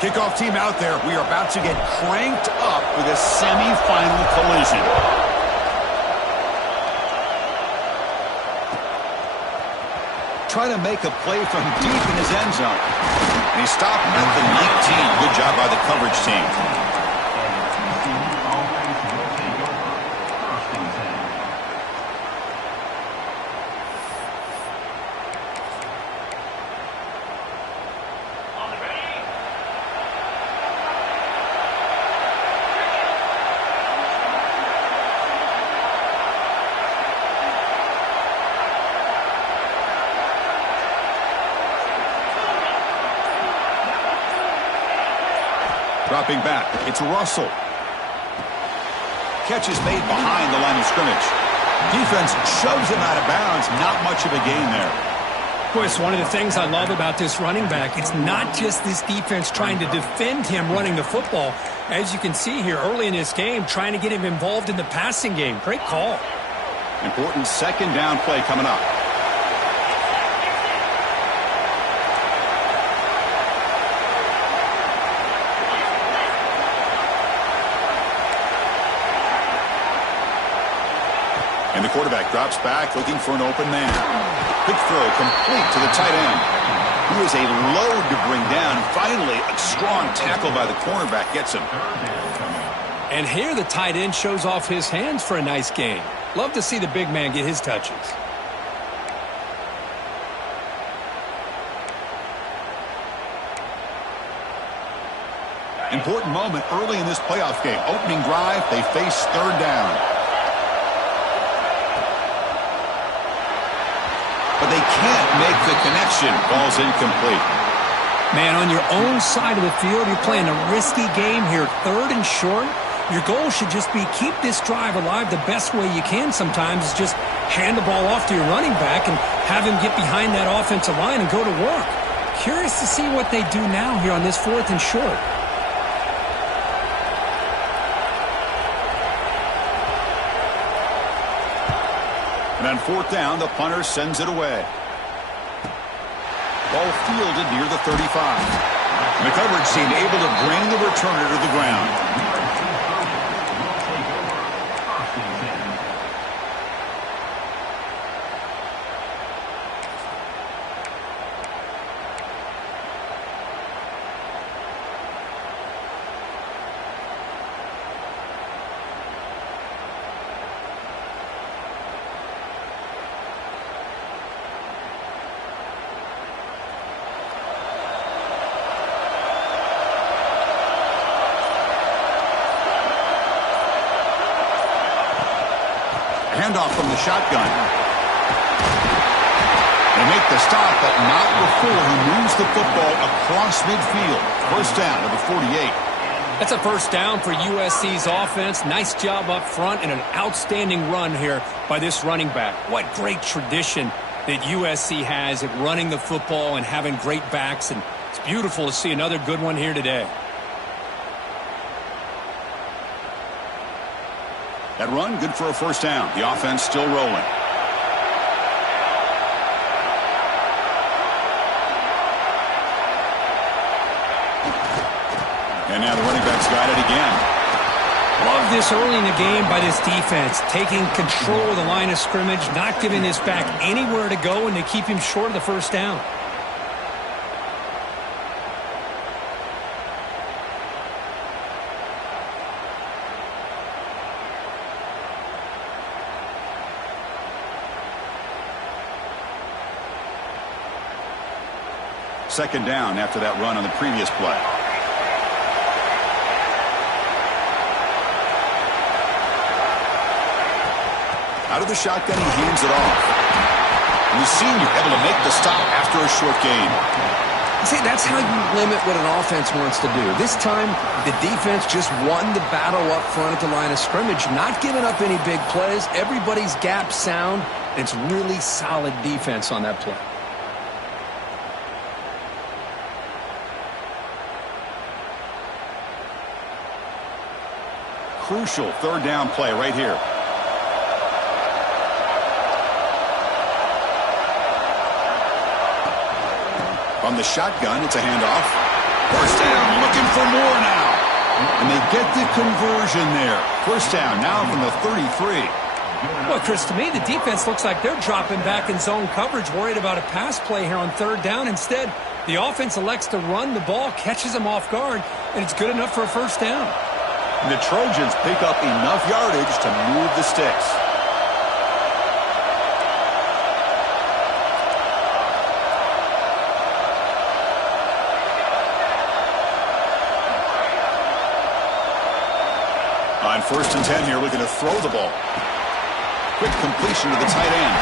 Kickoff team out there. We are about to get cranked up for this semi-final collision. Try to make a play from deep in his end zone. And he stopped at the 19. Good job by the coverage team. Dropping back, it's Russell. Catch is made behind the line of scrimmage. Defense shoves him out of bounds. Not much of a gain there. Boy, it's one of the things I love about this running back. It's not just this defense trying to defend him running the football. As you can see here early in this game, trying to get him involved in the passing game. Great call. Important second down play coming up. And the quarterback drops back, looking for an open man. Quick throw, complete to the tight end. He is a load to bring down. Finally, a strong tackle by the cornerback gets him. And here the tight end shows off his hands for a nice gain. Love to see the big man get his touches. Important moment early in this playoff game. Opening drive, they face third down. But they can't make the connection. Ball's incomplete. Man, on your own side of the field, you're playing a risky game here. Third and short. Your goal should just be keep this drive alive the best way you can sometimes is just hand the ball off to your running back and have him get behind that offensive line and go to work. Curious to see what they do now here on this fourth and short. And on fourth down, the punter sends it away. Ball fielded near the 35. And the coverage team able to bring the returner to the ground. Handoff from the shotgun. They make the stop, but not before he moves the football across midfield. First down to the 48. That's a first down for USC's offense. Nice job up front and an outstanding run here by this running back. What great tradition that USC has at running the football and having great backs. And it's beautiful to see another good one here today. That run, good for a first down. The offense still rolling. And now the running back's got it again. Love this early in the game by this defense. Taking control of the line of scrimmage, not giving this back anywhere to go, and they keep him short of the first down. Second down after that run on the previous play. Out of the shotgun, he hands it off. And the senior able to make the stop after a short gain. See, that's how you limit what an offense wants to do. This time, the defense just won the battle up front at the line of scrimmage, not giving up any big plays. Everybody's gap sound. It's really solid defense on that play. Crucial third down play right here. From the shotgun, it's a handoff. First down, looking for more now. And they get the conversion there. First down now from the 33. Well, Chris, to me, the defense looks like they're dropping back in zone coverage, worried about a pass play here on third down. Instead, the offense elects to run the ball, catches them off guard, and it's good enough for a first down. And the Trojans pick up enough yardage to move the sticks. On 1st and 10 here, looking to throw the ball. Quick completion to the tight end.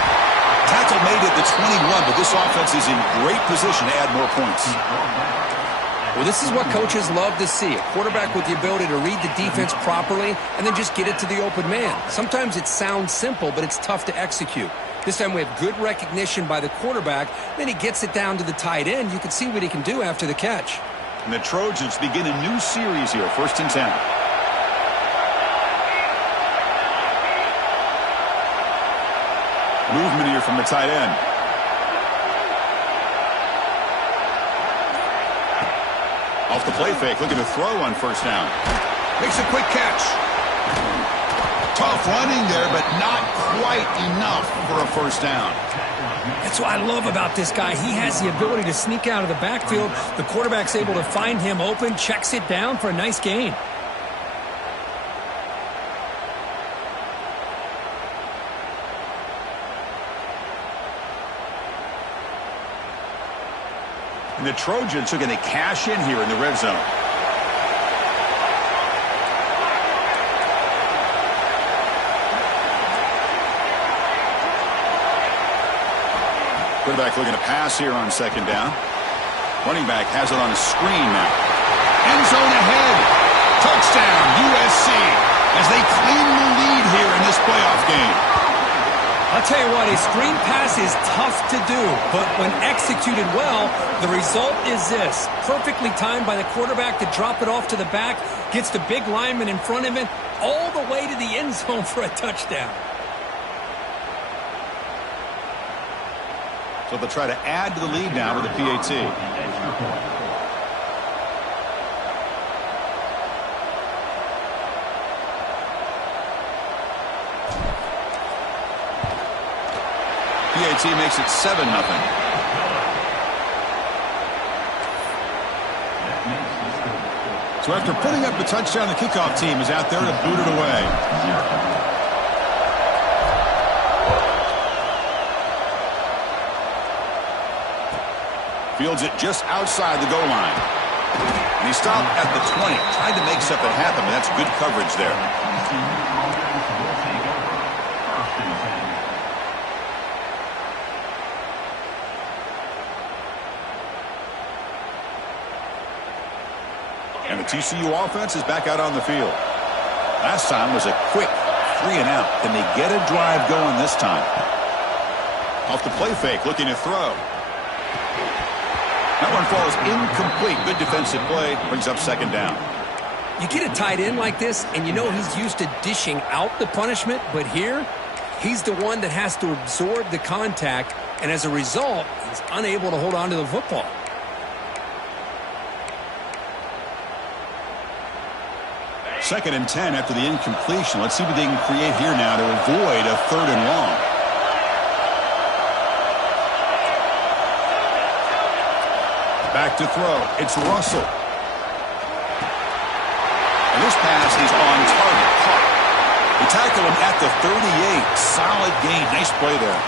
Tackle made at the 21, but this offense is in great position to add more points. Well, this is what coaches love to see. A quarterback with the ability to read the defense properly and then just get it to the open man. Sometimes it sounds simple, but it's tough to execute. This time we have good recognition by the quarterback. Then he gets it down to the tight end. You can see what he can do after the catch. And the Trojans begin a new series here, 1st and 10. Movement here from the tight end. Off the play fake, looking to throw on 1st down. Makes a quick catch. Tough running there, but not quite enough for a 1st down. That's what I love about this guy. He has the ability to sneak out of the backfield. The quarterback's able to find him open, checks it down for a nice gain. And the Trojans are going to cash in here in the red zone. Quarterback looking to pass here on 2nd down. Running back has it on a screen now. End zone ahead. Touchdown, USC, as they claim the lead here in this playoff game. I'll tell you what, a screen pass is tough to do, but when executed well, the result is this. Perfectly timed by the quarterback to drop it off to the back, gets the big lineman in front of him, all the way to the end zone for a touchdown. So they'll try to add to the lead now with a PAT. PAT makes it 7-0. So after putting up the touchdown, the kickoff team is out there to boot it away. Fields it just outside the goal line. And he stopped at the 20. Tried to make something happen, but that's good coverage there. And the TCU offense is back out on the field. Last time was a quick 3-and-out. Can they get a drive going this time? Off the play fake, looking to throw. That one falls incomplete. Good defensive play. Brings up 2nd down. You get a tight end like this, and you know he's used to dishing out the punishment, but here, he's the one that has to absorb the contact, and as a result, he's unable to hold on to the football. Second and 10 after the incompletion. Let's see what they can create here now to avoid a 3rd and long. Back to throw. It's Russell. And this pass is on target. Caught. They tackle him at the 38. Solid gain. Nice play there.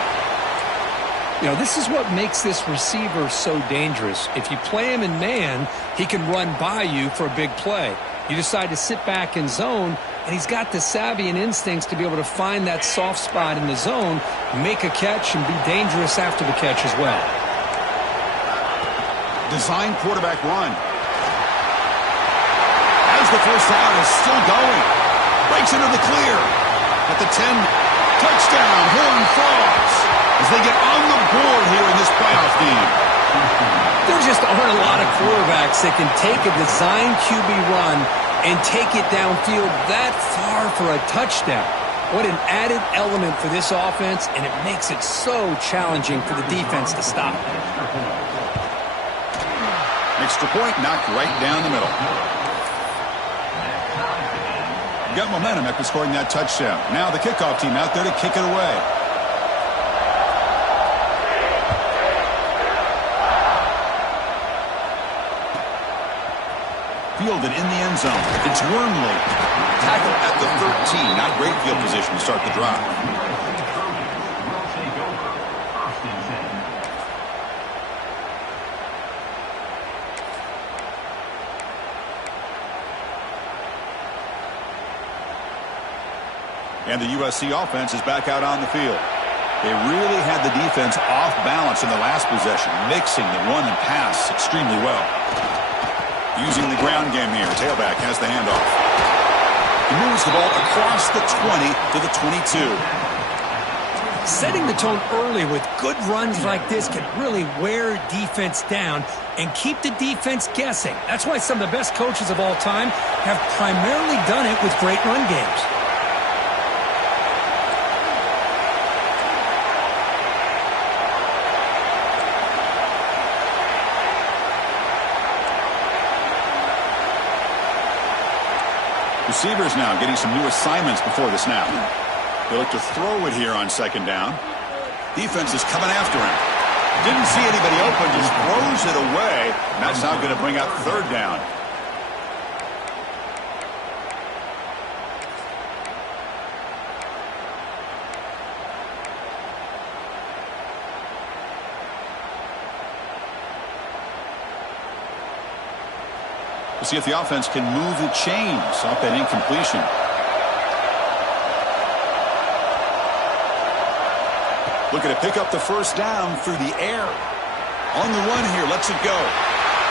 You know, this is what makes this receiver so dangerous. If you play him in man, he can run by you for a big play. You decide to sit back in zone, and he's got the savvy and instincts to be able to find that soft spot in the zone, make a catch, and be dangerous after the catch as well. Design quarterback run. As the 1st down is still going. Breaks into the clear. At the 10, touchdown, Horned Frogs, as they get on the board here in this playoff game. There just aren't a lot of quarterbacks that can take a design QB run and take it downfield that far for a touchdown. What an added element for this offense, and it makes it so challenging for the defense to stop. extra point knocked right down the middle. Got momentum after scoring that touchdown. Now the kickoff team out there to kick it away. Fielded in the end zone. It's Wormley. Tackle at the 13. Not great field position to start the drive. And the USC offense is back out on the field. They really had the defense off balance in the last possession, mixing the run and pass extremely well. Using the ground game here. Tailback has the handoff. He moves the ball across the 20 to the 22. Setting the tone early with good runs like this can really wear defense down and keep the defense guessing. That's why some of the best coaches of all time have primarily done it with great run games. Receivers now getting some new assignments before the snap. They look to throw it here on second down. Defense is coming after him. Didn't see anybody open, just throws it away. And that's now going to bring up third down. We'll see if the offense can move the chains off that incompletion. Looking to pick up the first down through the air. On the run here, lets it go.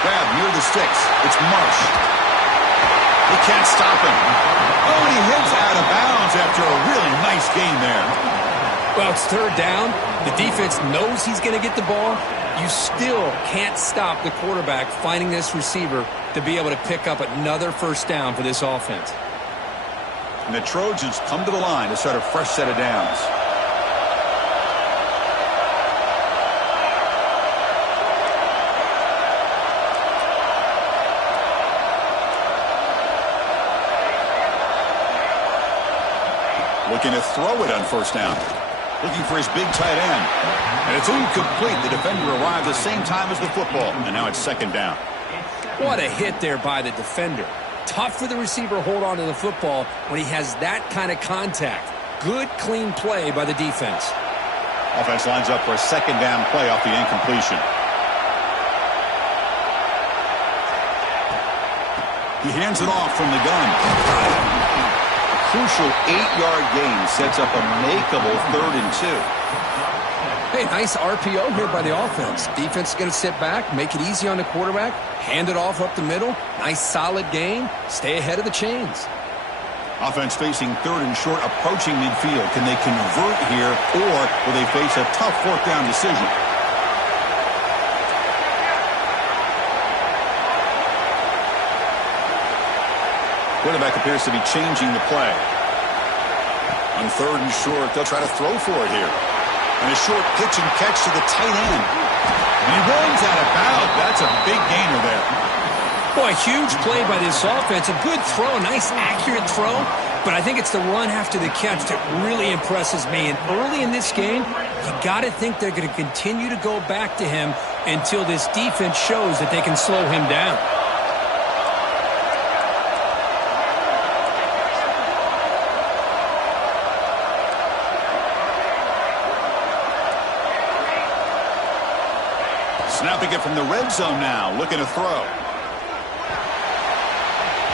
Grab near the sticks. It's Marsh. He can't stop him. Oh, and he hits out of bounds after a really nice gain there. Well, it's third down. The defense knows he's going to get the ball. You still can't stop the quarterback finding this receiver to be able to pick up another first down for this offense. And the Trojans come to the line to start a fresh set of downs. Looking to throw it on first down. Looking for his big tight end. And it's incomplete. The defender arrived the same time as the football. And now it's second down. What a hit there by the defender. Tough for the receiver to hold on to the football when he has that kind of contact. Good, clean play by the defense. Offense lines up for a second down play off the incompletion. He hands it off from the gun. A crucial 8-yard gain sets up a makeable 3rd and 2. Hey, nice RPO here by the offense. Defense is going to sit back, make it easy on the quarterback, hand it off up the middle. Nice solid gain. Stay ahead of the chains. Offense facing 3rd and short, approaching midfield. Can they convert here, or will they face a tough 4th down decision? Quarterback appears to be changing the play. On 3rd and short, they'll try to throw for it here. And a short pitch and catch to the tight end. And he runs out of bounds. That's a big gainer there. Boy, huge play by this offense. A good throw, a nice accurate throw. But I think it's the run after the catch that really impresses me. And early in this game, you got to think they're going to continue to go back to him until this defense shows that they can slow him down. Snapping it from the red zone now, looking to throw.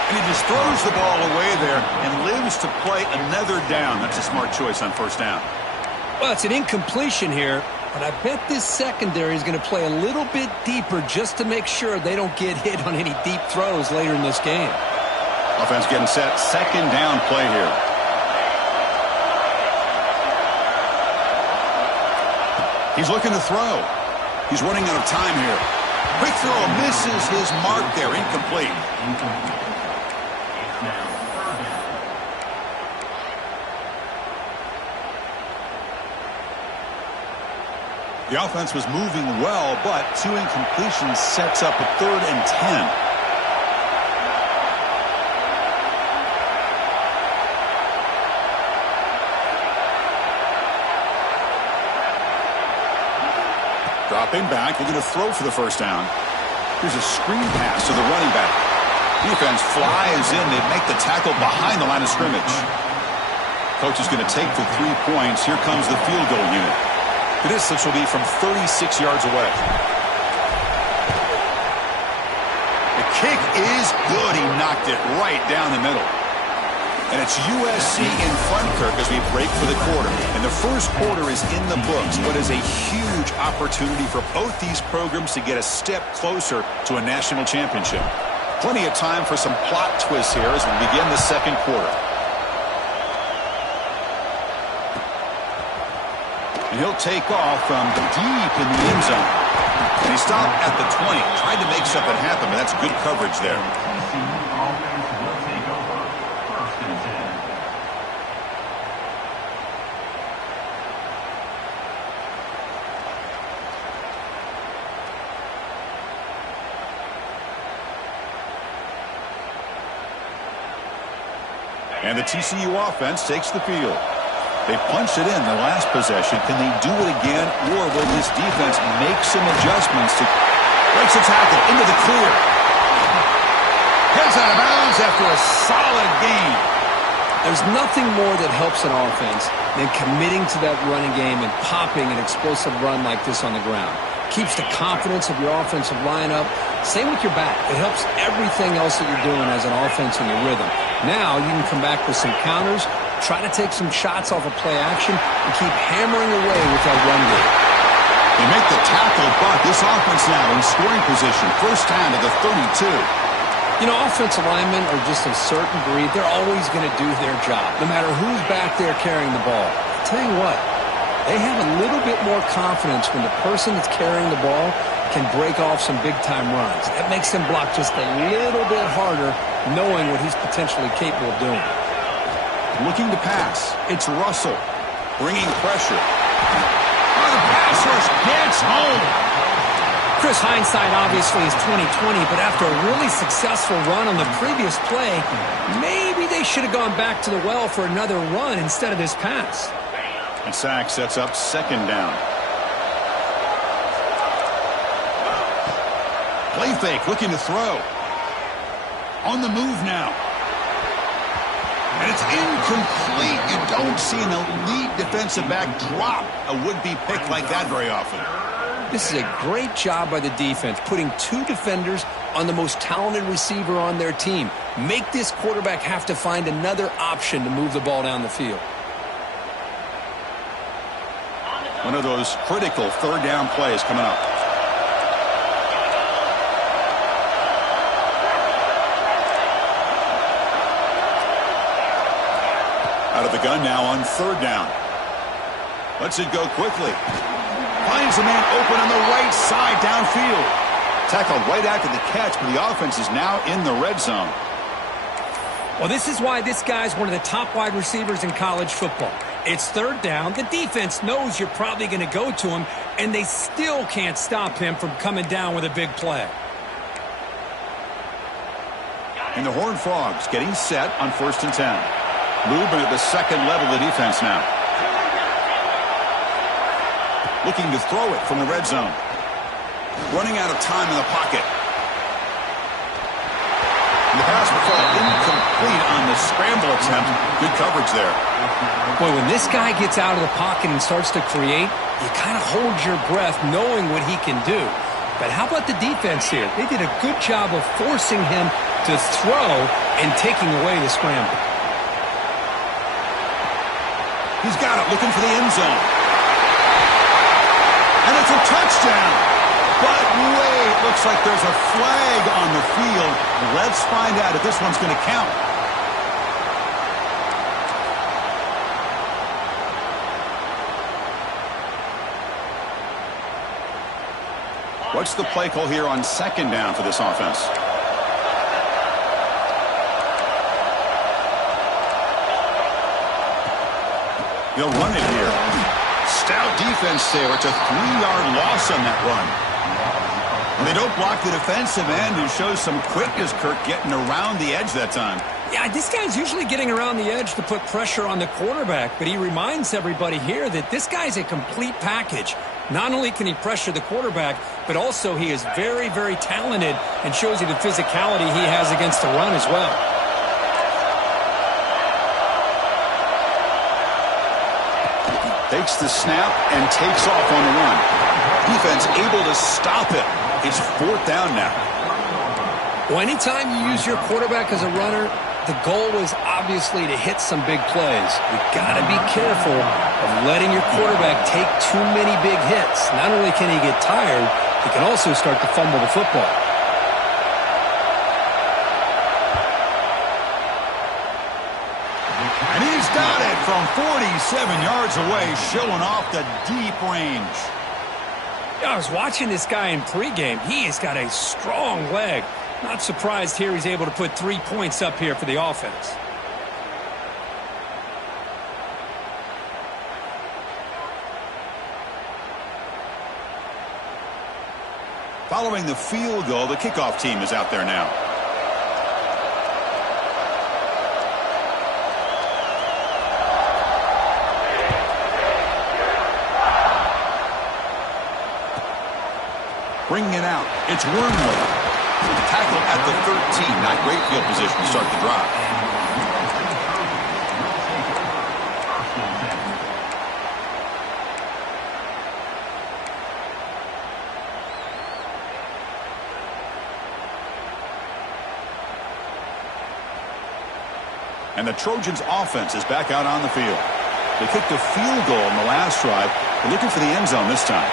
And he just throws the ball away there and lives to play another down. That's a smart choice on first down. Well, it's an incompletion here, but I bet this secondary is going to play a little bit deeper just to make sure they don't get hit on any deep throws later in this game. Offense getting set. Second down play here. He's looking to throw. He's running out of time here. Quick throw, misses his mark there, incomplete. The offense was moving well, but 2 incompletions sets up a 3rd and 10. Dropping back, looking to throw for the first down. Here's a screen pass to the running back. Defense flies in. They make the tackle behind the line of scrimmage. Coach is going to take the 3 points. Here comes the field goal unit. The distance will be from 36 yards away. The kick is good. He knocked it right down the middle. And it's USC in front, Kirk, as we break for the quarter. And the first quarter is in the books. What is a huge opportunity for both these programs to get a step closer to a national championship. Plenty of time for some plot twists here as we begin the second quarter. And he'll take off from deep in the end zone. And he stopped at the 20. Tried to make something happen, but that's good coverage there. And the TCU offense takes the field. They punched it in the last possession. Can they do it again, or will this defense make some adjustments to breaks the tackle into the clear? Heads out of bounds after a solid gain. There's nothing more that helps an offense than committing to that running game and popping an explosive run like this on the ground. Keeps the confidence of your offensive lineup. Same with your back. It helps everything else that you're doing as an offense in your rhythm. Now you can come back with some counters, try to take some shots off of play action, and keep hammering away with that run game. They make the tackle, but this offense now in scoring position. First down to the 32. You know, offensive linemen are just a certain breed. They're always going to do their job, no matter who's back there carrying the ball. I'll tell you what, they have a little bit more confidence when the person that's carrying the ball can break off some big-time runs. That makes them block just a little bit harder, knowing what he's potentially capable of doing. Looking to pass. It's Russell bringing pressure. Oh, the pass rush gets home. Chris, hindsight obviously is 20/20, but after a really successful run on the previous play, maybe they should have gone back to the well for another run instead of this pass. And sack sets up second down. Play fake, looking to throw. On the move now. And it's incomplete. You don't see an elite defensive back drop a would-be pick like that very often. This is a great job by the defense, putting 2 defenders on the most talented receiver on their team. Make this quarterback have to find another option to move the ball down the field. One of those critical third down plays coming up. Out of the gun now on third down. Lets it go quickly. Finds a man open on the right side downfield. Tackled right after the catch, but the offense is now in the red zone. Well, this is why this guy's one of the top wide receivers in college football. It's third down. The defense knows you're probably going to go to him, and they still can't stop him from coming down with a big play. And the Horned Frogs getting set on 1st and 10. Movement at the second level of the defense now. Looking to throw it from the red zone. Running out of time in the pocket. And the pass will fall incomplete on the scramble attempt. Good coverage there. Boy, when this guy gets out of the pocket and starts to create, you kind of hold your breath knowing what he can do. But how about the defense here? They did a good job of forcing him to throw and taking away the scramble. He's got it, looking for the end zone. And it's a touchdown. But wait, looks like there's a flag on the field. Let's find out if this one's going to count. What's the play call here on second down for this offense? They'll run it here. Stout defense there. It's a 3-yard loss on that run. And they don't block the defensive end, who shows some quickness, Kirk, getting around the edge that time. Yeah, this guy's usually getting around the edge to put pressure on the quarterback, but he reminds everybody here that this guy's a complete package. Not only can he pressure the quarterback, but also he is very, very talented and shows you the physicality he has against the run as well. Takes the snap and takes off on the run. Defense able to stop it. It's 4th down now. Well, anytime you use your quarterback as a runner, the goal is obviously to hit some big plays. You've got to be careful of letting your quarterback take too many big hits. Not only can he get tired, he can also start to fumble the football. And he's got it from 47 yards away, showing off the deep range. I was watching this guy in pregame. He has got a strong leg. Not surprised here he's able to put 3 points up here for the offense. Following the field goal, the kickoff team is out there now. Bringing it out, it's Wormley. Tackle at the 13. Not great field position to start the drive. And the Trojans' offense is back out on the field. They kicked a field goal in the last drive. They're looking for the end zone this time.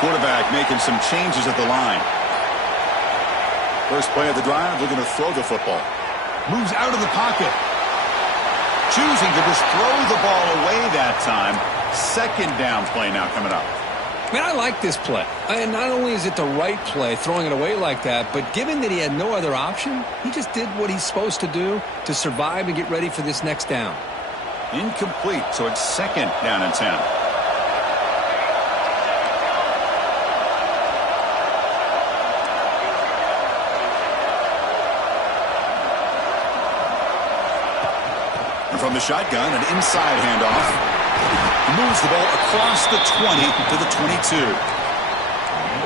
Quarterback making some changes at the line. First play of the drive, looking to throw the football. Moves out of the pocket. Choosing to just throw the ball away that time. 2nd down play now coming up. Man, I like this play. And not only is it the right play, throwing it away like that, but given that he had no other option, he just did what he's supposed to do to survive and get ready for this next down. Incomplete, so it's 2nd down and 10. And from the shotgun, an inside handoff. Moves the ball across the 20 to the 22.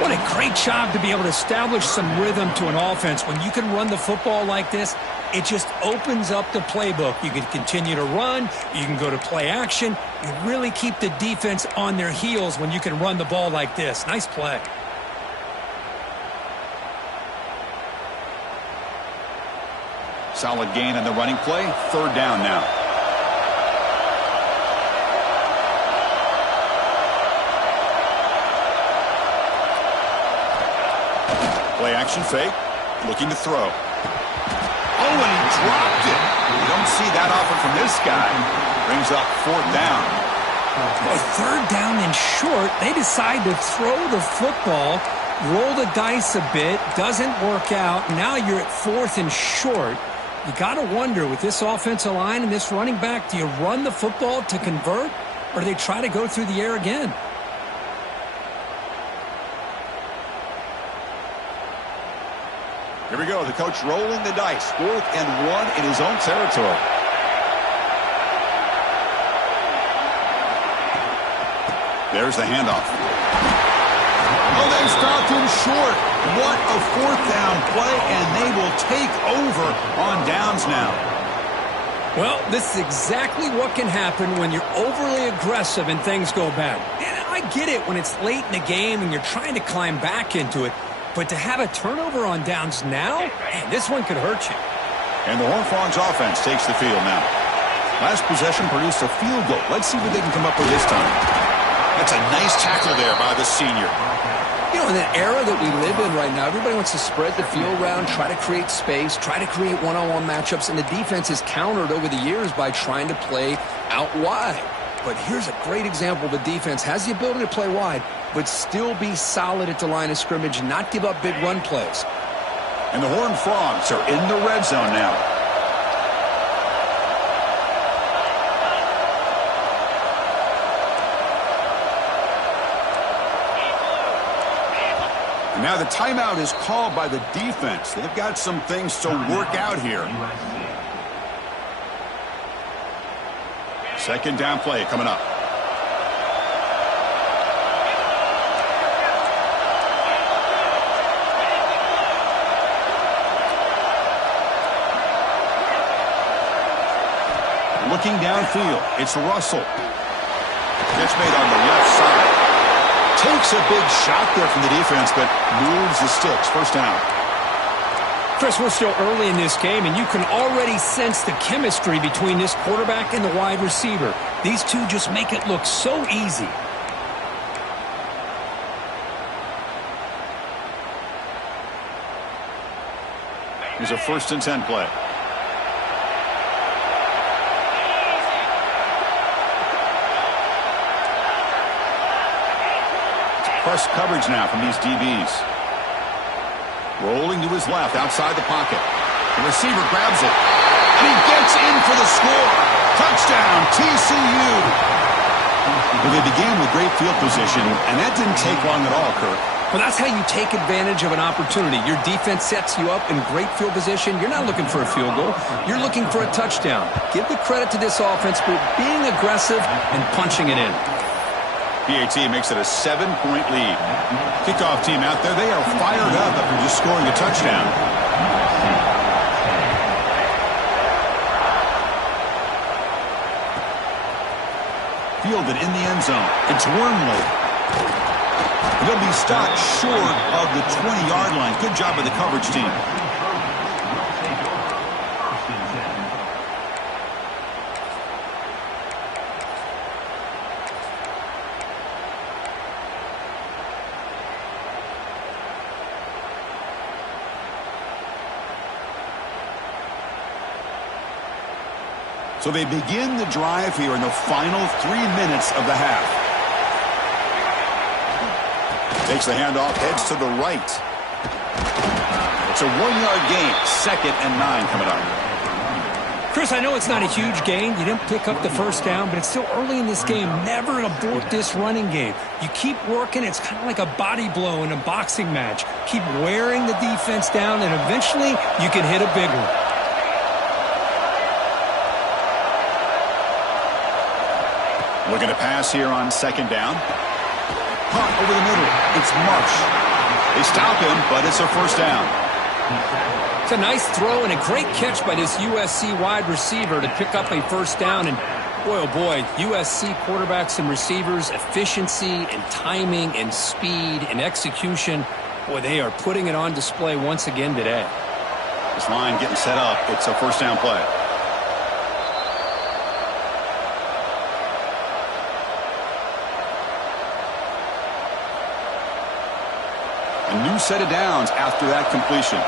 What a great job to be able to establish some rhythm to an offense. When you can run the football like this, it just opens up the playbook. You can continue to run. You can go to play action. You really keep the defense on their heels when you can run the ball like this. Nice play. Solid gain on the running play. 3rd down now. Play action fake. Looking to throw. Oh, and he dropped it. You don't see that often from this guy. Brings up 4th down. Well, 3rd down and short. They decide to throw the football, roll the dice a bit, doesn't work out. Now you're at 4th and short. You got to wonder, with this offensive line and this running back, do you run the football to convert, or do they try to go through the air again? Here we go. The coach rolling the dice. 4th and 1 in his own territory. There's the handoff. Oh, they stopped him short. What a 4th down play, and they will take over on downs now. Well, this is exactly what can happen when you're overly aggressive and things go bad. And I get it when it's late in the game and you're trying to climb back into it. But to have a turnover on downs now, man, this one could hurt you. And the Horned Frogs offense takes the field now. Last possession produced a field goal. Let's see what they can come up with this time. That's a nice tackle there by the senior. You know, in the era that we live in right now, everybody wants to spread the field around, try to create space, try to create one-on-one matchups, and the defense is countered over the years by trying to play out wide. But here's a great example. The defense has the ability to play wide, but still be solid at the line of scrimmage and not give up big run plays. And the Horned Frogs are in the red zone now. Now the timeout is called by the defense. They've got some things to work out here. Second down play coming up. Looking downfield, it's Russell. Catch made on the left side. Takes a big shot there from the defense, but moves the sticks. First down. Chris, we're still early in this game, and you can already sense the chemistry between this quarterback and the wide receiver. These two just make it look so easy. Here's a 1st and 10 play. Press coverage now from these DBs. Rolling to his left outside the pocket. The receiver grabs it. And he gets in for the score. Touchdown, TCU. Well, they began with great field position, and that didn't take long at all, Kirk. Well, that's how you take advantage of an opportunity. Your defense sets you up in great field position. You're not looking for a field goal. You're looking for a touchdown. Give the credit to this offense for being aggressive and punching it in. PAT makes it a 7-point lead. Kickoff team out there, they are fired up after just scoring a touchdown. Fielded in the end zone. It's Wormley. He'll be stopped short of the 20-yard line. Good job by the coverage team. So they begin the drive here in the final 3 minutes of the half. Takes the handoff, heads to the right. It's a 1-yard gain. 2nd and 9 coming up. Chris, I know it's not a huge gain. You didn't pick up the first down, but it's still early in this game. Never abort this running game. You keep working. It's kind of like a body blow in a boxing match. Keep wearing the defense down, and eventually you can hit a big one. Looking to pass here on 2nd down. Caught over the middle. It's Marsh. They stop him, but it's a 1st down. It's a nice throw and a great catch by this USC wide receiver to pick up a 1st down. And boy, oh boy, USC quarterbacks and receivers, efficiency and timing and speed and execution. Boy, they are putting it on display once again today. This line getting set up. It's a 1st down play. A new set of downs after that completion.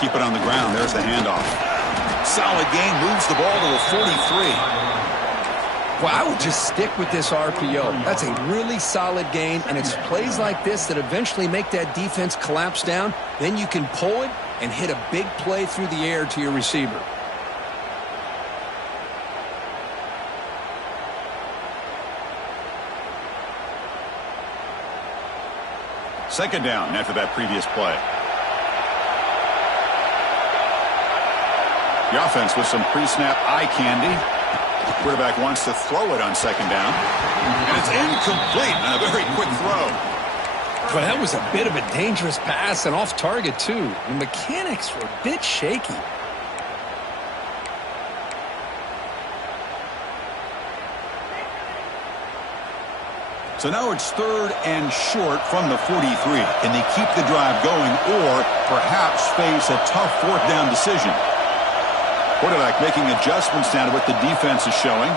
Keep it on the ground. There's the handoff. Solid gain. Moves the ball to the 43. Well, I would just stick with this RPO. That's a really solid gain, and it's plays like this that eventually make that defense collapse down. Then you can pull it and hit a big play through the air to your receiver. Second down after that previous play. The offense with some pre-snap eye candy. Quarterback wants to throw it on 2nd down. And it's incomplete. And a very quick throw. Well, that was a bit of a dangerous pass and off target, too. The mechanics were a bit shaky. So now it's 3rd and short from the 43. Can they keep the drive going or perhaps face a tough 4th down decision? Quarterback making adjustments now to what the defense is showing.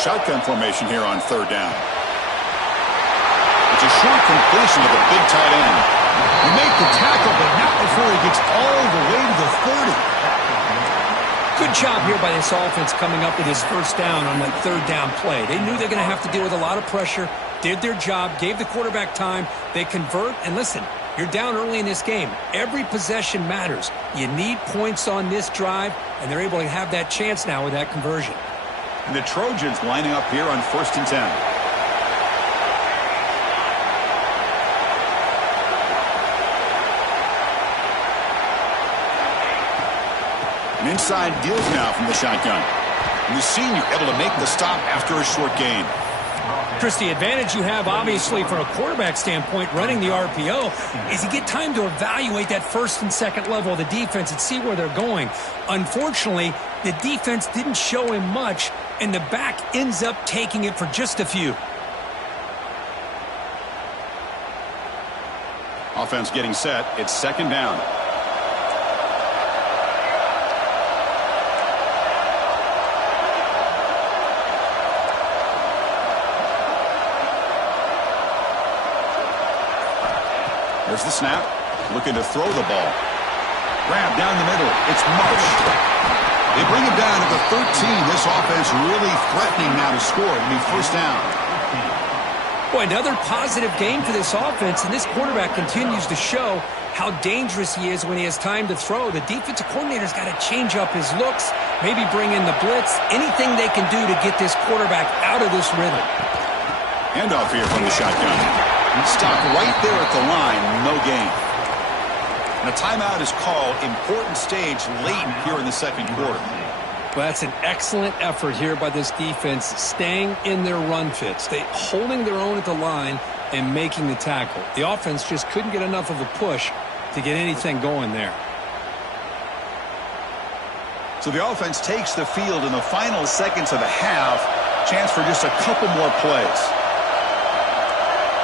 Shotgun formation here on 3rd down. It's a short completion of the big tight end. He made the tackle, but not before he gets all the way to the 30. Good job here by this offense coming up with his 1st down on that 3rd down play. They knew they're going to have to deal with a lot of pressure, did their job, gave the quarterback time. They convert, and listen, You're down early in this game. Every possession matters. You need points on this drive, and they're able to have that chance now with that conversion. And the Trojans lining up here on 1st and 10. An inside deals now from the shotgun. And the senior able to make the stop after a short gain. Chris, the advantage you have, obviously, from a quarterback standpoint, running the RPO, is you get time to evaluate that first and second level of the defense and see where they're going. Unfortunately, the defense didn't show him much, and the back ends up taking it for just a few. Offense getting set. It's 2nd down. There's the snap. Looking to throw the ball. Grab down the middle. It's Marsh. They bring him down at the 13. This offense really threatening now to score. It'll be 1st down. Boy, another positive game for this offense, and this quarterback continues to show how dangerous he is when he has time to throw. The defensive coordinator's got to change up his looks, maybe bring in the blitz, anything they can do to get this quarterback out of this rhythm. Handoff here from the shotgun. Stopped right there at the line, no gain. And a timeout is called. Important stage late here in the 2nd quarter. Well, that's an excellent effort here by this defense, staying in their run fits. They holding their own at the line and making the tackle. The offense just couldn't get enough of a push to get anything going there. So the offense takes the field in the final seconds of the half. Chance for just a couple more plays.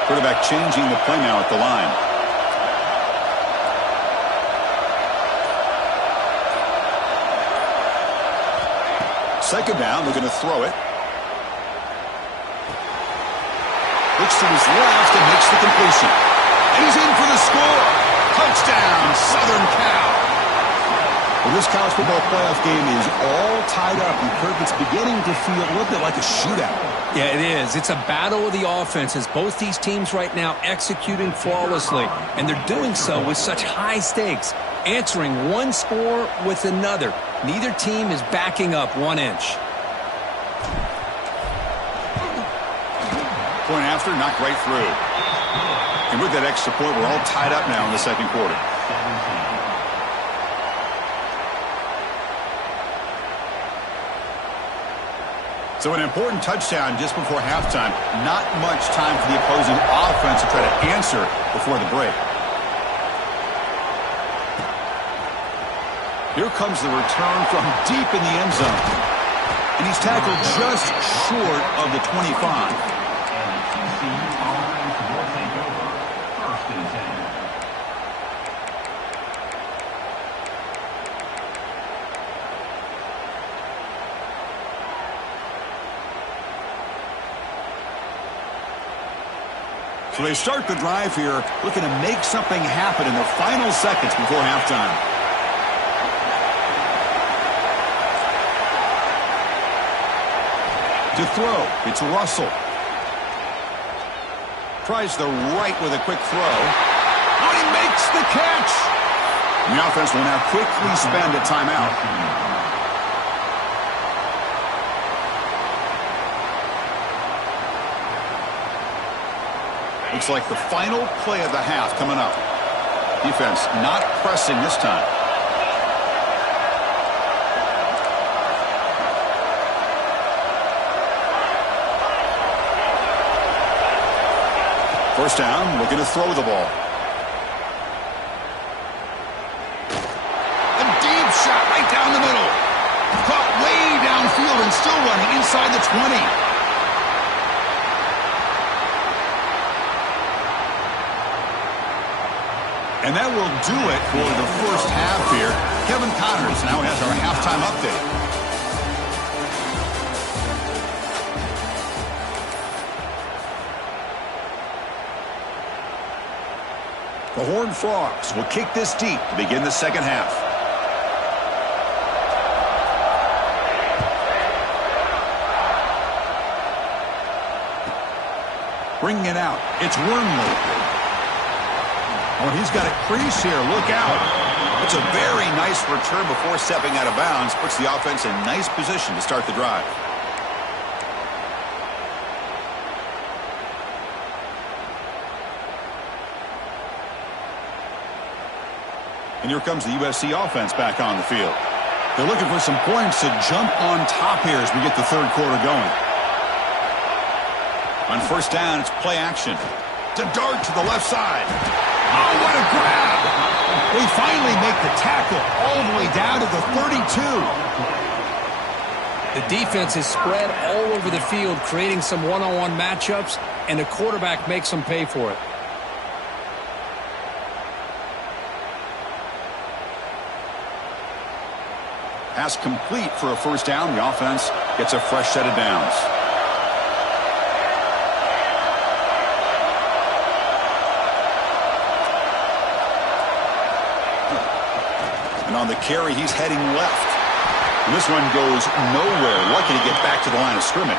Quarterback changing the play now at the line. Second down, looking to throw it. Looks to his left and makes the completion. And he's in for the score. Touchdown, Southern Cal. Well, this college football playoff game is all tied up. And Kirk, it's beginning to feel a little bit like a shootout. Yeah, it is. It's a battle of the offenses. Both these teams right now executing flawlessly, and they're doing so with such high stakes, answering one score with another. Neither team is backing up 1 inch. Point after, knocked right through. And with that extra point, we're all tied up now in the 2nd quarter. So an important touchdown just before halftime. Not much time for the opposing offense to try to answer before the break. Here comes the return from deep in the end zone. And he's tackled just short of the 25. So they start the drive here, looking to make something happen in the final seconds before halftime. To throw, it's Russell. Tries the right with a quick throw. Oh, he makes the catch! And the offense will now quickly spend a timeout. Looks like the final play of the half coming up. Defense not pressing this time. First down, looking to throw the ball. A deep shot right down the middle. Caught way downfield and still running inside the 20. And that will do it for the first half here. Kevin Connors now has our halftime update. The Horned Frogs will kick this deep to begin the second half. Bringing it out, it's Wormley. Oh, he's got a crease here. Look out. It's a very nice return before stepping out of bounds. Puts the offense in nice position to start the drive. And here comes the USC offense back on the field. They're looking for some points to jump on top here as we get the third quarter going. On first down, it's play action. To dart to the left side. Oh, what a grab! They finally make the tackle all the way down to the 32. The defense is spread all over the field, creating some one-on-one matchups, and the quarterback makes them pay for it. Pass complete for a first down. The offense gets a fresh set of downs. And on the carry, he's heading left. And this one goes nowhere. Lucky to get back to the line of scrimmage.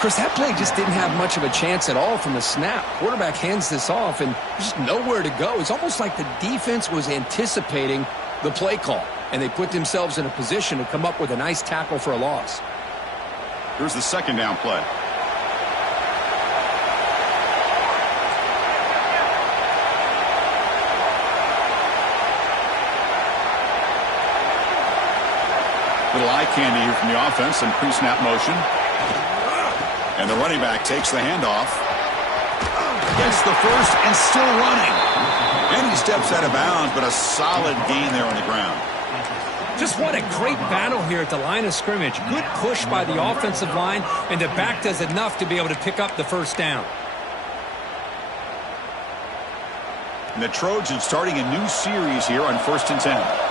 Chris, that play just didn't have much of a chance at all from the snap. Quarterback hands this off, and there's just nowhere to go. It's almost like the defense was anticipating the play call, and they put themselves in a position to come up with a nice tackle for a loss. Here's the second down play. Little eye candy here from the offense, some pre-snap motion. And the running back takes the handoff. Gets the first and still running. And he steps out of bounds, but a solid gain there on the ground. Just what a great battle here at the line of scrimmage. Good push by the offensive line, and the back does enough to be able to pick up the first down. And the Trojans starting a new series here on 1st and 10.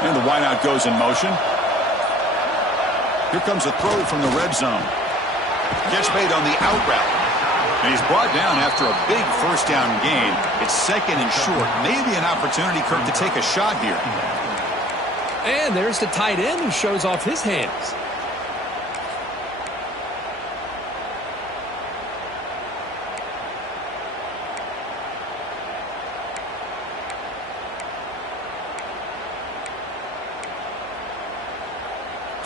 And the wideout goes in motion. Here comes a throw from the red zone. Catch made on the out route. And he's brought down after a big first down gain. It's second and short. Maybe an opportunity, Kirk, to take a shot here. And there's the tight end who shows off his hands.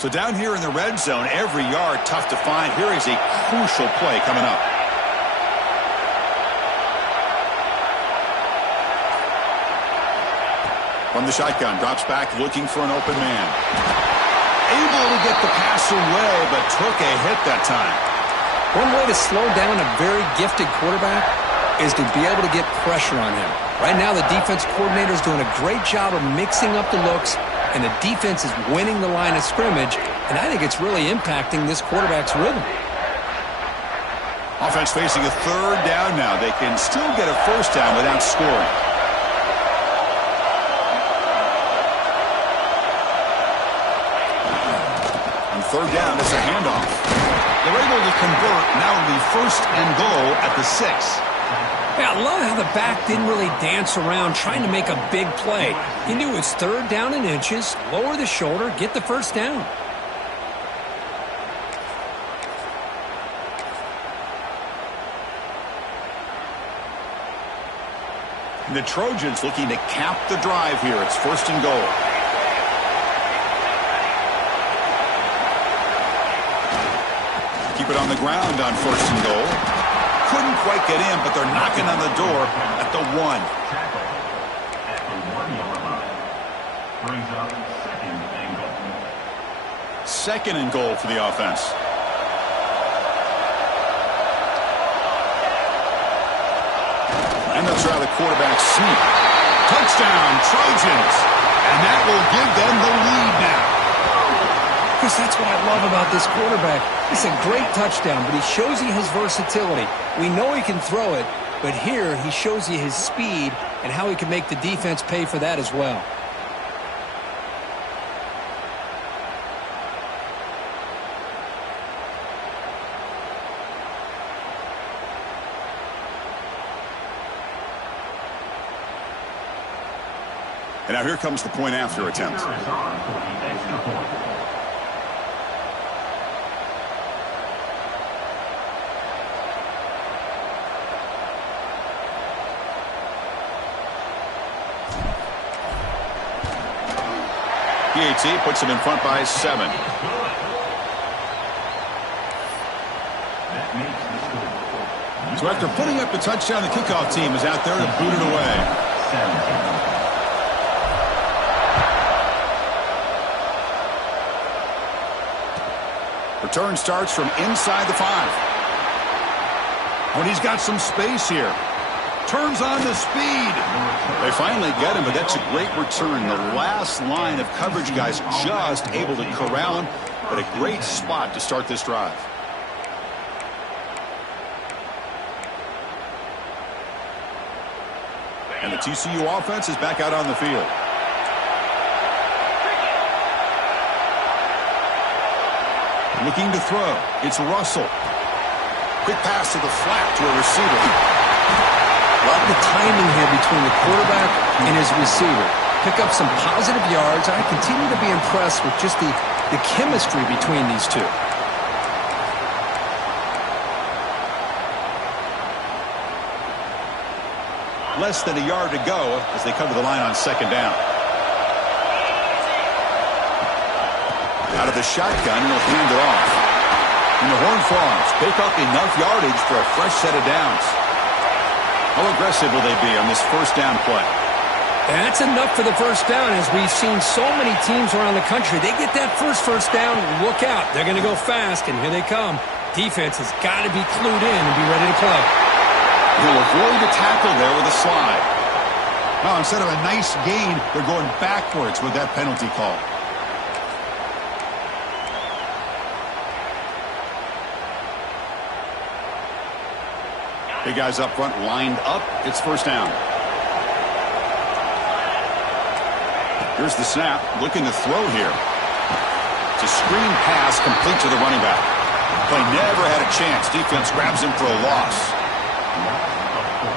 So down here in the red zone, every yard tough to find. Here is a crucial play coming up. From the shotgun, drops back looking for an open man. Able to get the pass away, but took a hit that time. One way to slow down a very gifted quarterback is to be able to get pressure on him. Right now, the defense coordinator is doing a great job of mixing up the looks, and the defense is winning the line of scrimmage, and I think it's really impacting this quarterback's rhythm. Offense facing a third down now. They can still get a first down without scoring. On third down, it's a handoff. They're able to convert. Now it'll be 1st and goal at the 6. Yeah, I love how the back didn't really dance around trying to make a big play. He knew it's third down in inches, lower the shoulder, get the first down. And the Trojans looking to cap the drive here. It's 1st and goal. Keep it on the ground on 1st and goal. Couldn't quite get in, but they're knocking on the door at the 1. Second and goal for the offense. And they'll try the quarterback sneak. Touchdown, Trojans. And that will give them the lead now. Chris, that's what I love about this quarterback. It's a great touchdown, but he shows you his versatility. We know he can throw it, but here he shows you his speed and how he can make the defense pay for that as well. And now here comes the point after attempt. PAT puts him in front by 7. So after putting up the touchdown, the kickoff team is out there to boot it away. Return starts from inside the 5. When he's got some space here. Turns on the speed. They finally get him, but that's a great return. The last line of coverage guys just able to corral him, but a great spot to start this drive. And the TCU offense is back out on the field. Looking to throw. It's Russell. Quick pass to the flat to a receiver. Love the timing here between the quarterback and his receiver. Pick up some positive yards. I continue to be impressed with just the chemistry between these two. Less than a yard to go as they come to the line on second down. Out of the shotgun, he'll hand it off. And the Horned Frogs pick up enough yardage for a fresh set of downs. How aggressive will they be on this first down play? That's enough for the first down. As we've seen so many teams around the country, they get that first down, look out. They're going to go fast, and here they come. Defense has got to be clued in and be ready to play. He'll avoid the tackle there with a slide. Well, instead of a nice gain, they're going backwards with that penalty call. Big guys up front lined up. It's first down. Here's the snap. Looking to throw here. It's a screen pass complete to the running back. Play never had a chance. Defense grabs him for a loss.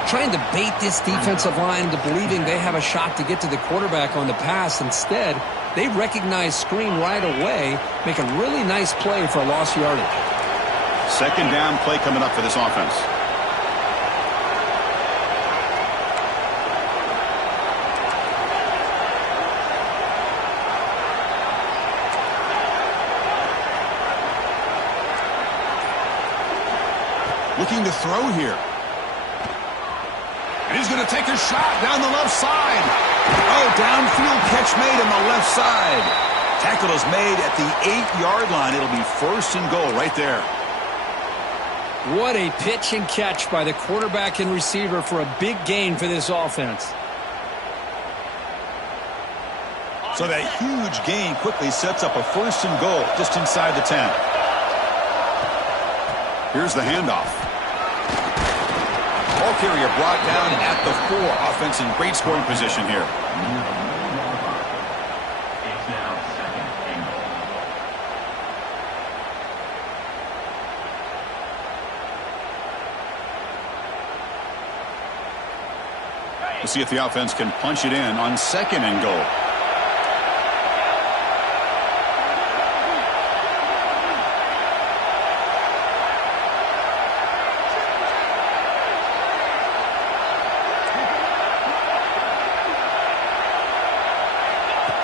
Trying to bait this defensive line into believing they have a shot to get to the quarterback on the pass. Instead, they recognize screen right away, make a really nice play for a lost yardage. Second down play coming up for this offense. Looking to throw here. And he's going to take a shot down the left side. Oh, downfield catch made on the left side. Tackle is made at the 8-yard line. It'll be first and goal right there. What a pitch and catch by the quarterback and receiver for a big gain for this offense. So that huge gain quickly sets up a first and goal just inside the 10. Here's the handoff. Ball carrier brought down at the 4. Offense in great scoring position here. We'll see if the offense can punch it in on second and goal.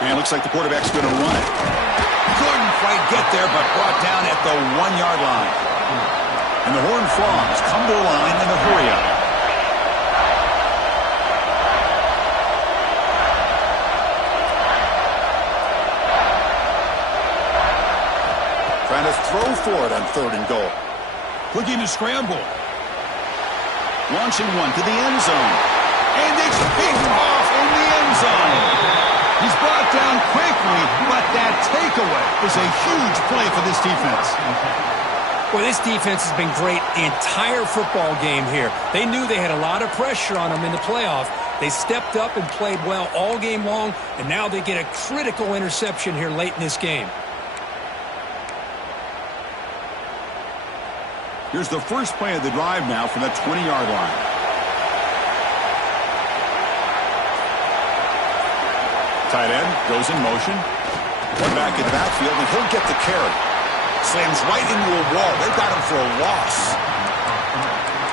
And it looks like the quarterback's going to run it. Couldn't quite get there, but brought down at the 1-yard line. And the Horned Frogs come to the line in a hurry-up. Trying to throw for it on third and goal. Looking to scramble. Launching one to the end zone. And it's picked off in the end zone. He's brought down quickly, but that takeaway is a huge play for this defense. Well, this defense has been great the entire football game here. They knew they had a lot of pressure on them in the playoff. They stepped up and played well all game long, and now they get a critical interception here late in this game. Here's the first play of the drive now from the 20-yard line. Tight end goes in motion. One back in the backfield, and he'll get the carry. Slams right into a wall. They've got him for a loss.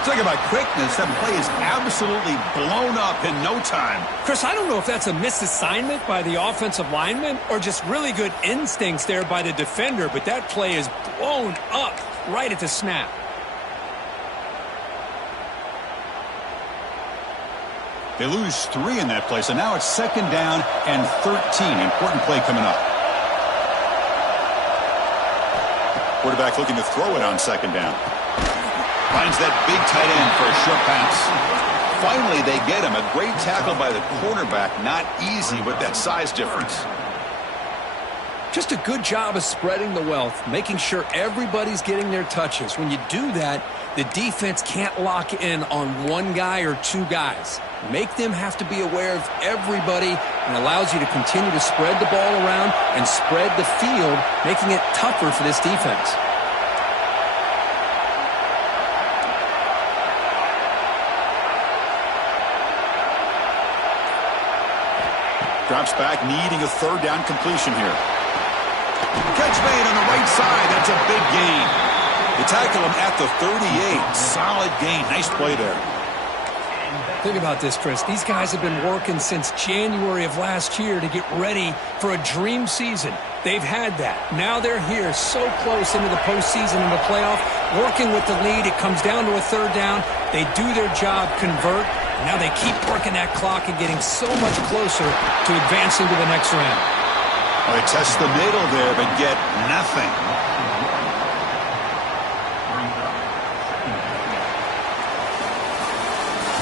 Talking about quickness, that play is absolutely blown up in no time. Chris, I don't know if that's a misassignment by the offensive lineman or just really good instincts there by the defender, but that play is blown up right at the snap. They lose 3 in that play, so now it's 2nd down and 13. Important play coming up. Quarterback looking to throw it on 2nd down. Finds that big tight end for a short pass. Finally, they get him. A great tackle by the cornerback. Not easy with that size difference. Just a good job of spreading the wealth, making sure everybody's getting their touches. When you do that, the defense can't lock in on one guy or 2 guys. Make them have to be aware of everybody, and allows you to continue to spread the ball around and spread the field, making it tougher for this defense. Drops back, needing a 3rd down completion here. Catch made on the right side. That's a big gain. They tackle him at the 38. Solid gain. Nice play there. Think about this, Chris. These guys have been working since January of last year to get ready for a dream season. They've had that. Now they're here so close into the postseason and the playoff, working with the lead. It comes down to a 3rd down. They do their job, convert. Now they keep working that clock and getting so much closer to advancing to the next round. Well, they test the middle there, but get nothing.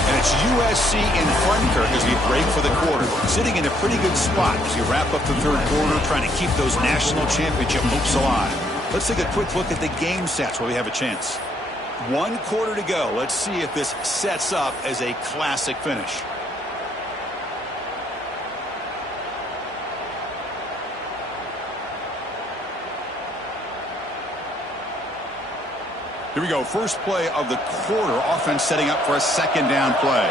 And it's USC in front, Kirk, as we break for the quarter. Sitting in a pretty good spot as you wrap up the 3rd quarter, trying to keep those national championship hopes alive. Let's take a quick look at the game stats while we have a chance. 1 quarter to go. Let's see if this sets up as a classic finish. Here we go. First play of the quarter. Offense setting up for a 2nd down play.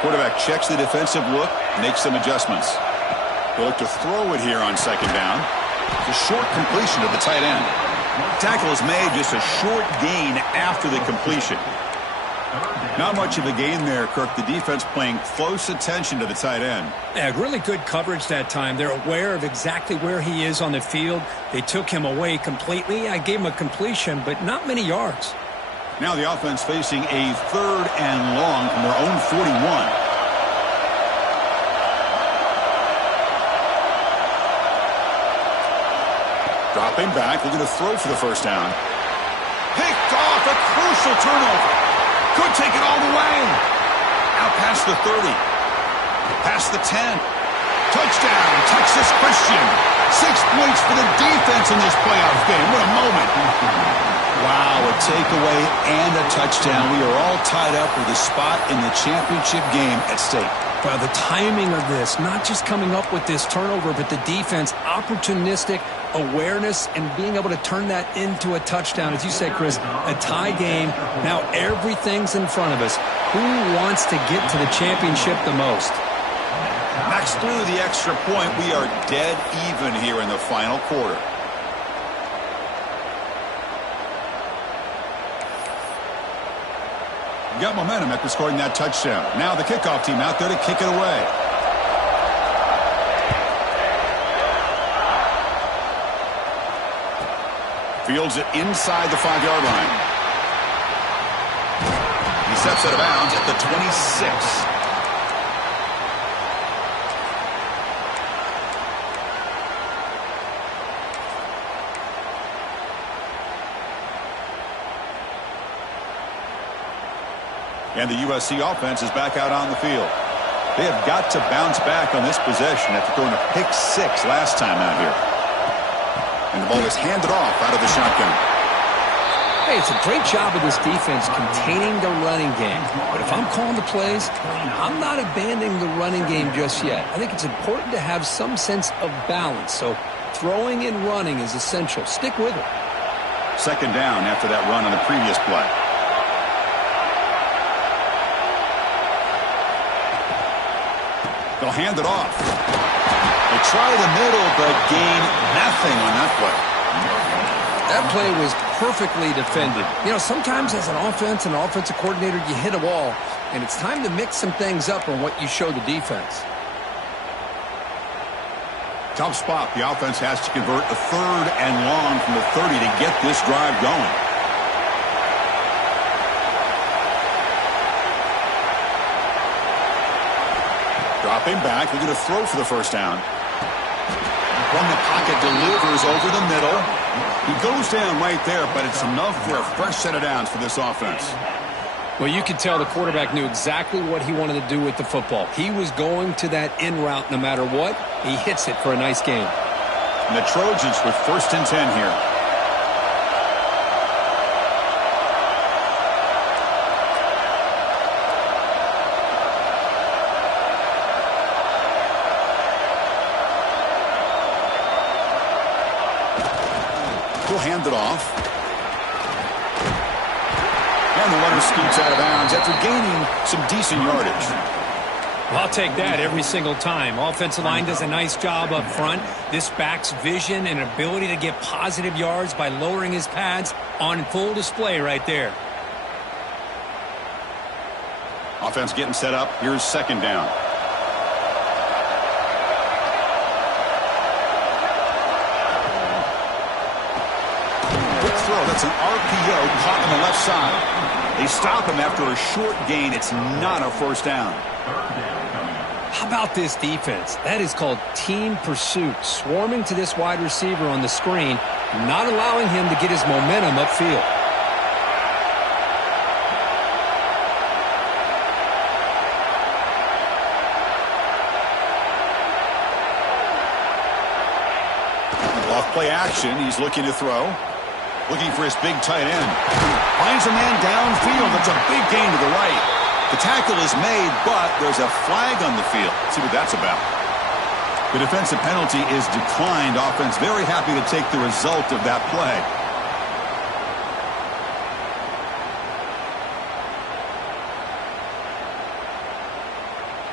Quarterback checks the defensive look, makes some adjustments. He'll look to throw it here on 2nd down. It's a short completion to the tight end. Tackle is made, just a short gain after the completion. Not much of a gain there, Kirk. The defense paying close attention to the tight end. Yeah, really good coverage that time. They're aware of exactly where he is on the field. They took him away completely. I gave him a completion, but not many yards. Now the offense facing a 3rd and long from their own 41. Dropping back, looking to throw for the 1st down. Picked off, a crucial turnover. Could take it all the way. Out past the 30. Past the 10. Touchdown, Texas Christian. 6 points for the defense in this playoff game. What a moment. Wow, a takeaway and a touchdown. We are all tied up with a spot in the championship game at stake. Well, the timing of this, not just coming up with this turnover, but the defense, opportunistic awareness and being able to turn that into a touchdown. As you said, Chris, a tie game. Now everything's in front of us. Who wants to get to the championship the most? Knocks through the extra point. We are dead even here in the final quarter. Got momentum after scoring that touchdown. Now the kickoff team out there to kick it away. Fields it inside the 5-yard line. He steps out of bounds at the 26. And the USC offense is back out on the field. They have got to bounce back on this possession after throwing a pick 6 last time out here. And the ball is handed off out of the shotgun. Hey, it's a great job of this defense containing the running game. But if I'm calling the plays, I'm not abandoning the running game just yet. I think it's important to have some sense of balance. So throwing and running is essential. Stick with it. 2nd down after that run on the previous play. They'll hand it off. They try the middle, but gain nothing on that play. That play was perfectly defended. You know, sometimes as an offense and offensive coordinator, you hit a wall, and it's time to mix some things up on what you show the defense. Tough spot. The offense has to convert a 3rd and long from the 30 to get this drive going. Dropping back, looking to throw for the first down. From the pocket, delivers over the middle. He goes down right there, but it's enough for a fresh set of downs for this offense. Well, you could tell the quarterback knew exactly what he wanted to do with the football. He was going to that in route no matter what. He hits it for a nice gain. And the Trojans with 1st and 10 here. He'll hand it off. And the runner scoots out of bounds after gaining some decent yardage. Well, I'll take that every single time. Offensive line does a nice job up front. This back's vision and ability to get positive yards by lowering his pads on full display right there. Offense getting set up. Here's 2nd down. Quick throw. That's an RPO caught on the left side. They stop him after a short gain. It's not a 1st down. How about this defense? That is called team pursuit. Swarming to this wide receiver on the screen, not allowing him to get his momentum upfield. Off play action. He's looking to throw. Looking for his big tight end. Finds a man downfield. That's a big gain to the right. The tackle is made, but there's a flag on the field. Let's see what that's about. The defensive penalty is declined. Offense very happy to take the result of that play.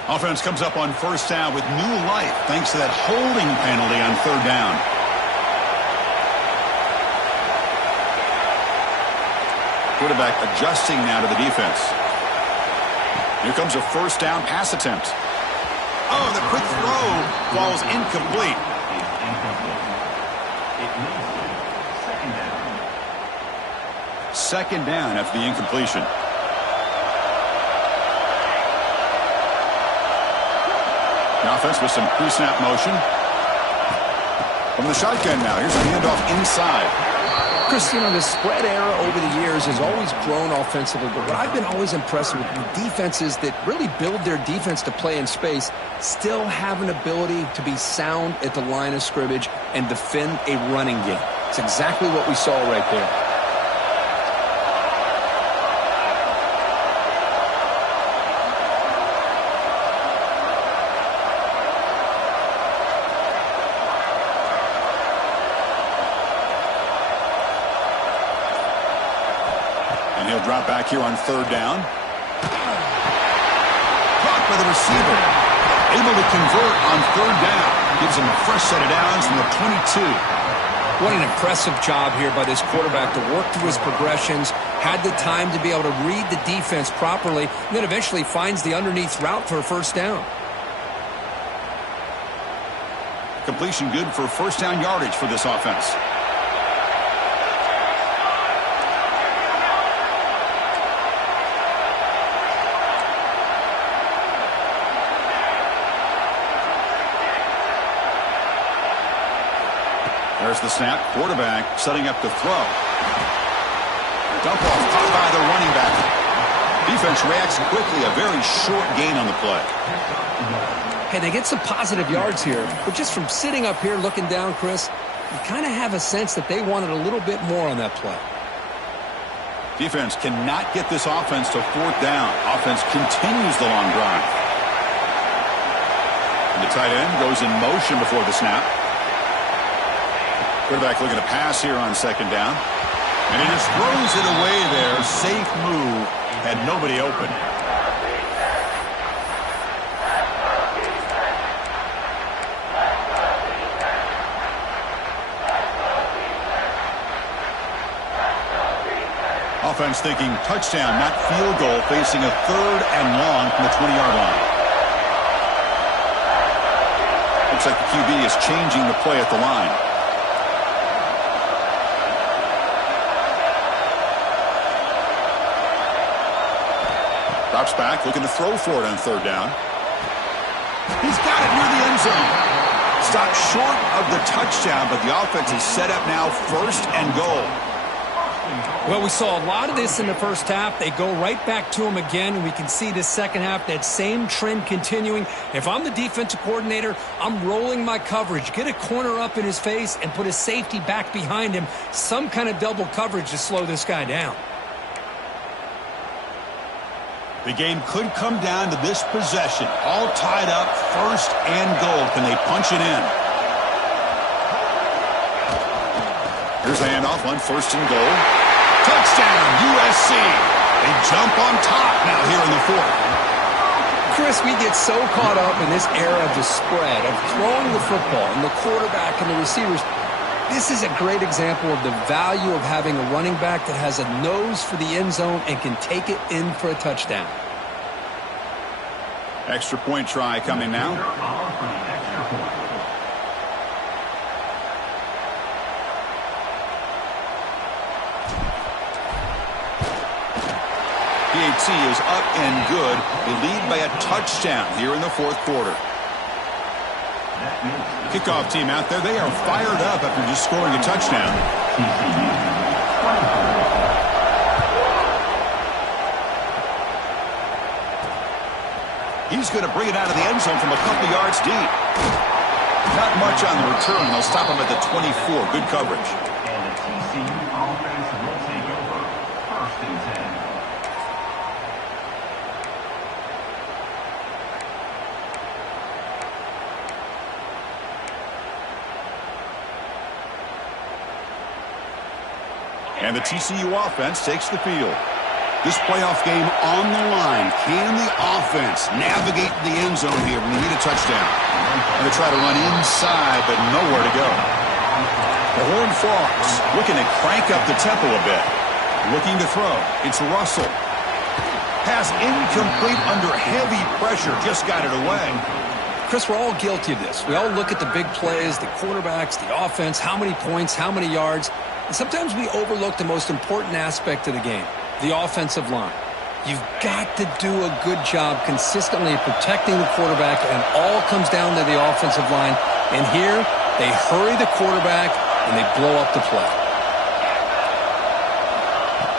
Offense comes up on 1st down with new life thanks to that holding penalty on 3rd down. Quarterback adjusting now to the defense. Here comes a 1st down pass attempt. Oh, the quick throw falls incomplete. Second down after the incompletion. The offense with some pre-snap motion. From the shotgun now. Here's a handoff inside. Chris, you know, the spread era over the years has always grown offensively, but what I've been always impressed with defenses that really build their defense to play in space still have an ability to be sound at the line of scrimmage and defend a running game. It's exactly what we saw right there. And he'll drop back here on 3rd down. Caught by the receiver. Able to convert on 3rd down. Gives him a fresh set of downs from the 22. What an impressive job here by this quarterback to work through his progressions, had the time to be able to read the defense properly, and then eventually finds the underneath route for a 1st down. Completion good for 1st down yardage for this offense. There's the snap. Quarterback setting up to throw. Dump off caught by the running back. Defense reacts quickly. A very short gain on the play. Hey, they get some positive yards here, but just from sitting up here looking down, Chris, you kind of have a sense that they wanted a little bit more on that play. Defense cannot get this offense to 4th down. Offense continues the long drive. And the tight end goes in motion before the snap. Quarterback looking to pass here on 2nd down. And he just throws it away there. Safe move. Had nobody open. offense thinking touchdown, not field goal, facing a 3rd and long from the 20-yard line. Looks like the QB is changing the play at the line. Drops back, looking to throw for it on 3rd down. He's got it near the end zone. Stopped short of the touchdown, but the offense is set up now 1st and goal. Well, we saw a lot of this in the first half. They go right back to him again, and we can see the second half, that same trend continuing. If I'm the defensive coordinator, I'm rolling my coverage. Get a corner up in his face and put a safety back behind him. Some kind of double coverage to slow this guy down. The game could come down to this possession. All tied up, 1st and goal. Can they punch it in? Here's the handoff on 1st and goal. Touchdown, USC. They jump on top now here in the 4th. Chris, we get so caught up in this era of the spread, of throwing the football and the quarterback and the receivers. This is a great example of the value of having a running back that has a nose for the end zone and can take it in for a touchdown. Extra point try coming now. PAT is up and good. They lead by a touchdown here in the 4th quarter. Kickoff team out there, they are fired up after just scoring a touchdown. He's going to bring it out of the end zone from a couple yards deep. Not much on the return. They'll stop him at the 24. Good coverage. And the TCU offense will take over 1st and 10. And the TCU offense takes the field. This playoff game on the line. Can the offense navigate the end zone here when they need a touchdown? And they try to run inside, but nowhere to go. The horn frogs looking to crank up the tempo a bit. Looking to throw. It's Russell. Pass incomplete under heavy pressure. Just got it away. Chris, we're all guilty of this. We all look at the big plays, the quarterbacks, the offense, how many points, how many yards. And sometimes we overlook the most important aspect of the game, the offensive line. You've got to do a good job consistently protecting the quarterback, and it all comes down to the offensive line. And here, they hurry the quarterback, and they blow up the play.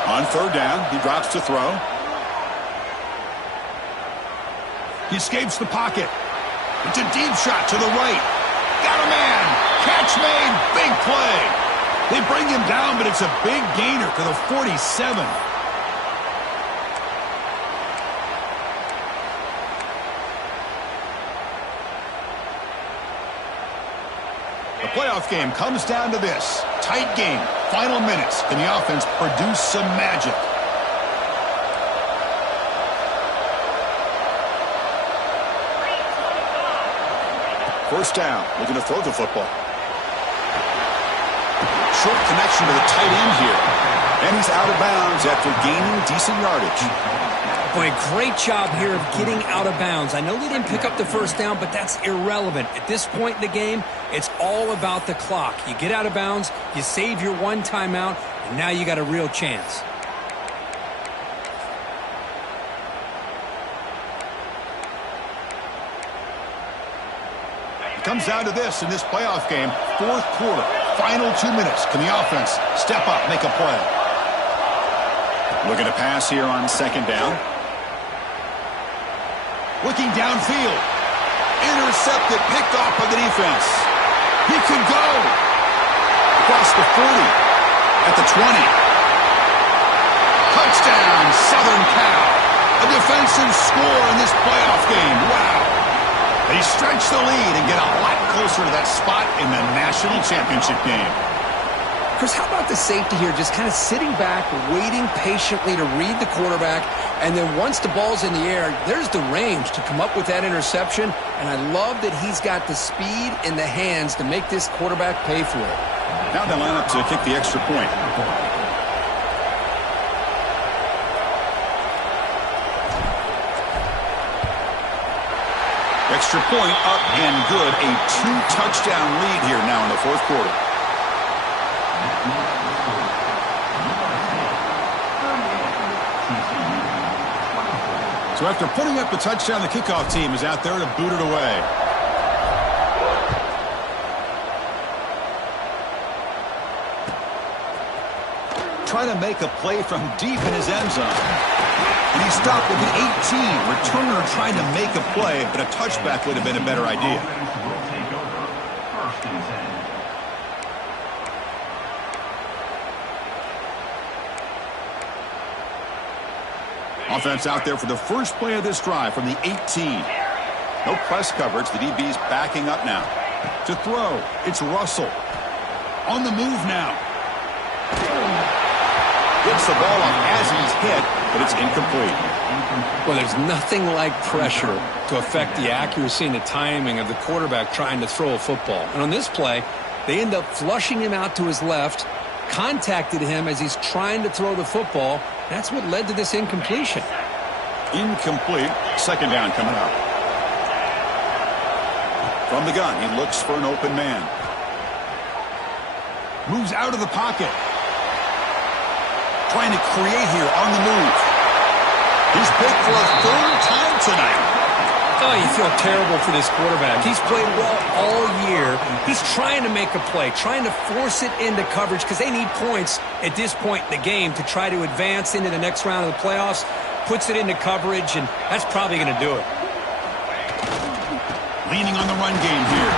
On 3rd down, he drops to throw. He escapes the pocket. It's a deep shot to the right. Got a man. Catch made. Big play. They bring him down, but it's a big gainer to the 47. The playoff game comes down to this. Tight game. Final minutes. Can the offense produce some magic? First down. Looking to throw the football. Short connection to the tight end here. And he's out of bounds after gaining decent yardage. Boy, great job here of getting out of bounds. I know they didn't pick up the first down, but that's irrelevant. At this point in the game, it's all about the clock. You get out of bounds, you save your one timeout, and now you got a real chance. It comes down to this in this playoff game. 4th quarter. Final 2 minutes. Can the offense step up, make a play? Looking to pass here on 2nd down. Looking downfield. Intercepted, picked off by the defense. He could go. Across the 40. At the 20. Touchdown, Southern Cal. A defensive score in this playoff game. Wow. They stretch the lead and get a lot closer to that spot in the national championship game. Chris, how about the safety here, just kind of sitting back, waiting patiently to read the quarterback, and then once the ball's in the air, there's the range to come up with that interception, and I love that he's got the speed in the hands to make this quarterback pay for it. Now they line up to kick the extra point. extra point up and good. A 2-touchdown lead here now in the fourth quarter. So after putting up the touchdown, the kickoff team is out there to boot it away. Trying to make a play from deep in his end zone. And he stopped with the 18. Returner trying to make a play, but a touchback would have been a better idea. Offense out there for the first play of this drive from the 18. No press coverage. The DB's backing up now. To throw, it's Russell. On the move now. Gets the ball off as he's hit, but it's incomplete. Well, there's nothing like pressure to affect the accuracy and the timing of the quarterback trying to throw a football. And on this play, they end up flushing him out to his left, contacted him as he's trying to throw the football. That's what led to this incompletion. Incomplete. Second down coming up. From the gun, he looks for an open man. Moves out of the pocket. Trying to create here on the move. He's picked for a third time tonight. Oh, you feel terrible for this quarterback. He's played well all year. He's trying to make a play, trying to force it into coverage because they need points at this point in the game to try to advance into the next round of the playoffs. Puts it into coverage, and that's probably going to do it. Leaning on the run game here.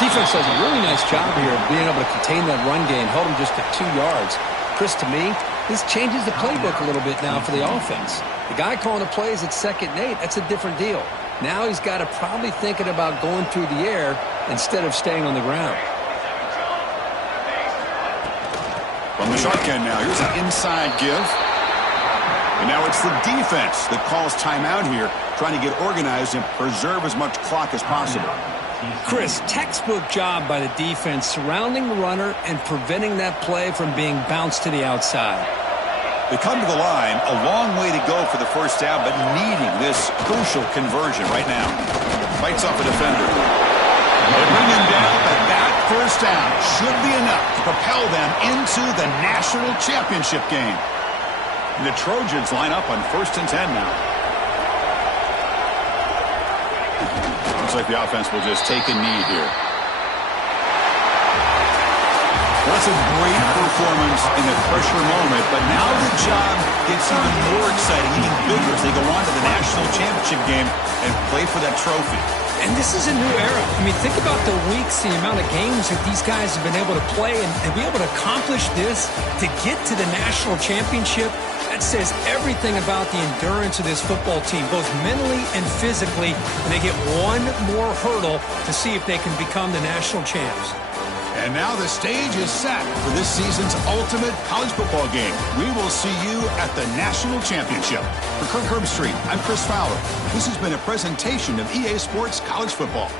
Defense does a really nice job here of being able to contain that run game, held him just at 2 yards. Chris, to me, this changes the playbook a little bit now for the offense. The guy calling the plays at 2nd and 8, that's a different deal. Now he's got to probably thinking about going through the air instead of staying on the ground. From the shotgun now, here's an inside give. And now it's the defense that calls timeout here, trying to get organized and preserve as much clock as possible. Chris, textbook job by the defense surrounding the runner and preventing that play from being bounced to the outside. They come to the line, a long way to go for the first down, but needing this crucial conversion right now. Fights off a defender. They bring him down, but that first down should be enough to propel them into the national championship game. And the Trojans line up on 1st and 10 now. Looks like the offense will just take a knee here. That's a great performance in a pressure moment, but now the job gets even more exciting, even bigger as they go on to the national championship game and play for that trophy. And this is a new era. I mean, think about the weeks, the amount of games that these guys have been able to play and be able to accomplish this to get to the national championship. That says everything about the endurance of this football team, both mentally and physically, and they get one more hurdle to see if they can become the national champs. And now the stage is set for this season's ultimate college football game. We will see you at the national championship. For Kirk Herbstreit, I'm Chris Fowler. This has been a presentation of EA Sports College Football.